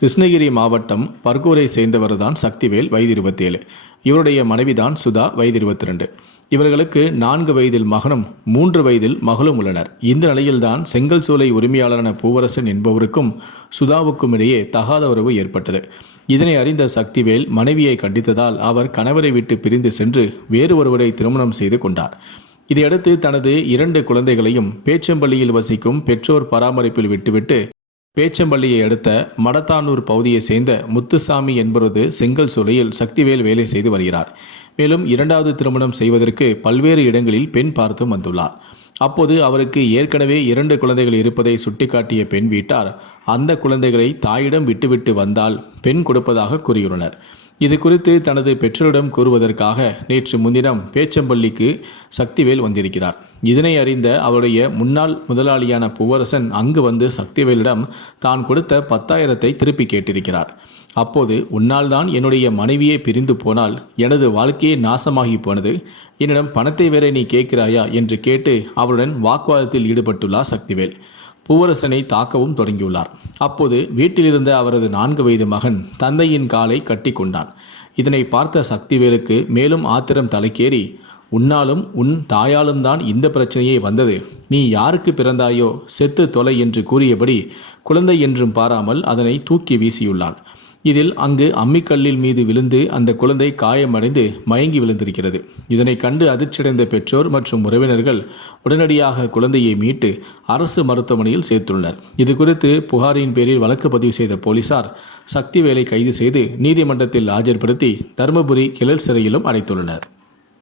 கிருஷ்ணகிரி மாவட்டம் பர்கூரை சேர்ந்தவர்தான் சக்திவேல் வயது இருபத்தேழு. இவருடைய மனைவிதான் சுதா வயது இருபத்தி ரெண்டு இவர்களுக்கு நான்கு வயதில் மகனும் மூன்று வயதில் மகளும் உள்ளனர். இந்த நிலையில்தான் செங்கல் சூளை உரிமையாளரான பூவரசன் என்பவருக்கும் சுதாவுக்கும் இடையே தகாத உறவு ஏற்பட்டது. இதனை அறிந்த சக்திவேல் மனைவியை கண்டித்ததால் அவர் கணவரை விட்டு பிரிந்து சென்று வேறு ஒருவரை திருமணம் செய்து கொண்டார். இதையடுத்து தனது இரண்டு குழந்தைகளையும் பேச்சம்பள்ளியில் வசிக்கும் பெற்றோர் பராமரிப்பில் விட்டுவிட்டு பேச்சம்பள்ளியை அடுத்த மடத்தானூர் பகுதியை சேர்ந்த முத்துசாமி என்பவரது செங்கல் சூளையில் சக்திவேல் வேலை செய்து வருகிறார். மேலும் இரண்டாவது திருமணம் செய்வதற்கு பல்வேறு இடங்களில் பெண் பார்த்தும் வந்துள்ளார். அப்போது அவருக்கு ஏற்கனவே இரண்டு குழந்தைகள் இருப்பதை சுட்டிக்காட்டிய பெண் வீட்டார் அந்த குழந்தைகளை தாயிடம் விட்டுவிட்டு வந்தால் பெண் கொடுப்பதாக கூறியுள்ளனர். இது குறித்து தனது பெற்றோரிடம் கூறுவதற்காக நேற்று முன்தினம் பேச்சம்பள்ளிக்கு சக்திவேல் வந்திருக்கிறார். இதனை அறிந்த அவருடைய முன்னாள் முதலாளியான புவரசன் அங்கு வந்து சக்திவேலிடம் தான் கொடுத்த பத்தாயிரத்தை திருப்பி கேட்டிருக்கிறார். அப்போது உன்னால் தான் என்னுடைய மனைவியே பிரிந்து போனால் எனது வாழ்க்கையே நாசமாகி போனது. என்னிடம் பணத்தை வேற நீ கேட்கிறாயா? என்று கேட்டு அவருடன் வாக்குவாதத்தில் ஈடுபட்டுள்ளார் சக்திவேல். பூவரசனை தாக்கவும் தொடங்கியுள்ளார். அப்போது வீட்டிலிருந்த அவரது நான்கு வயது மகன் தந்தையின் காலை கட்டி கொண்டான் இதனை பார்த்த சக்திவேலுக்கு மேலும் ஆத்திரம் தலைக்கேறி உன்னாலும் உன் தாயாலும் தான் இந்த பிரச்சனையே வந்தது. நீ யாருக்கு பிறந்தாயோ செத்து தொலை என்று கூறியபடி குழந்தை என்றும் பாராமல் அதனை தூக்கி வீசியுள்ளாள். இதில் அங்கு அம்மிக்கல்லில் மீது விழுந்து அந்த குழந்தை காயமடைந்து மயங்கி விழுந்திருக்கிறது. இதனை கண்டு அதிர்ச்சியடைந்த பெற்றோர் மற்றும் உறவினர்கள் உடனடியாக குழந்தையை மீட்டு அரசு மருத்துவமனையில் சேர்த்துள்ளனர். இது குறித்து புகாரின் பேரில் வழக்கு பதிவு செய்த போலீசார் சக்திவேலை கைது செய்து நீதிமன்றத்தில் ஆஜர்படுத்தி தருமபுரி கிழல் சிறையிலும் அடைத்துள்ளனர்.